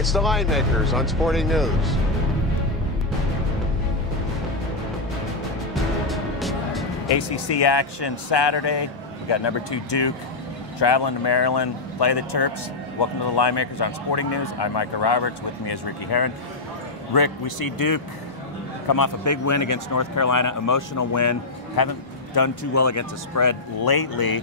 It's the Line Makers on Sporting News. ACC action Saturday. We got number 2 Duke traveling to Maryland, play the Terps. Welcome to the Line Makers on Sporting News. I'm Micah Roberts. With me is Ricky Herron. Rick, we see Duke come off a big win against North Carolina, emotional win. Haven't done too well against the spread lately.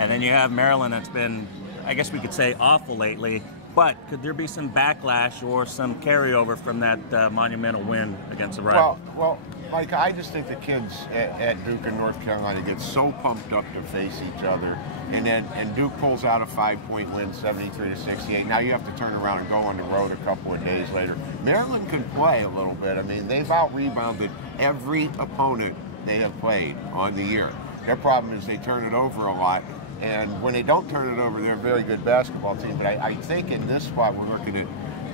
And then you have Maryland that's been, I guess we could say, awful lately. But could there be some backlash or some carryover from that monumental win against the rival? Well, Mike, I just think the kids at Duke and North Carolina get so pumped up to face each other, and Duke pulls out a 5-point win, 73-68. Now you have to turn around and go on the road a couple of days later. Maryland can play a little bit. I mean, they've out-rebounded every opponent they have played on the year. Their problem is they turn it over a lot. And when they don't turn it over, they're a very good basketball team. But I think in this spot, we're looking at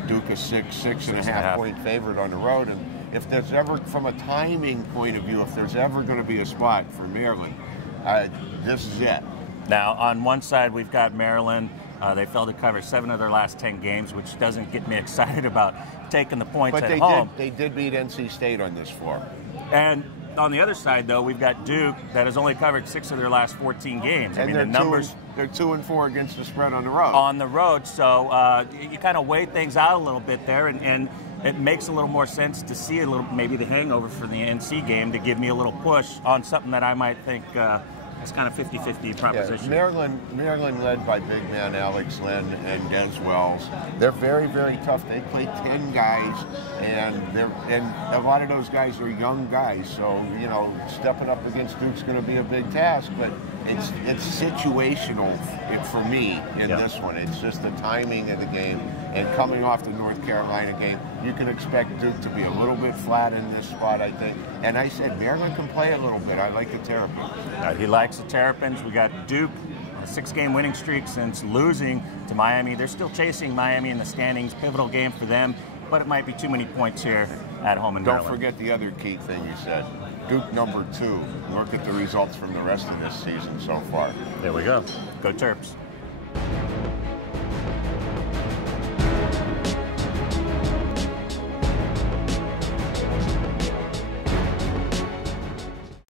Duke a 6.5 point favorite on the road. And if there's ever, from a timing point of view, if there's ever going to be a spot for Maryland, this is it. Now, on one side, we've got Maryland. They failed to cover 7 of their last 10 games, which doesn't get me excited about taking the points at home. But they did beat NC State on this floor. And on the other side, though, we've got Duke that has only covered 6 of their last 14 games. And the numbers, they're 2-4 against the spread on the road. On the road, so you kind of weigh things out a little bit there, and it makes a little more sense to see a little, maybe the hangover for the NC game to give me a little push on something that I might think is kind of 50-50 proposition. Yeah, Maryland led by big man Alex Len and Des Wells. They're very, very tough. They play 10 guys, and a lot of those guys are young guys. So, you know, stepping up against Duke's going to be a big task, but it's situational for me in this one. It's just the timing of the game, and coming off the North Carolina game, you can expect Duke to be a little bit flat in this spot, I think. And I said Maryland can play a little bit. I like the Terrapins. He likes the Terrapins. We got Duke, a 6-game winning streak since losing to Miami. They're still chasing Miami in the standings. Pivotal game for them, but it might be too many points here at home in Maryland. Don't forget the other key thing you said. Duke number 2. Look at the results from the rest of this season so far. There we go. Go Terps.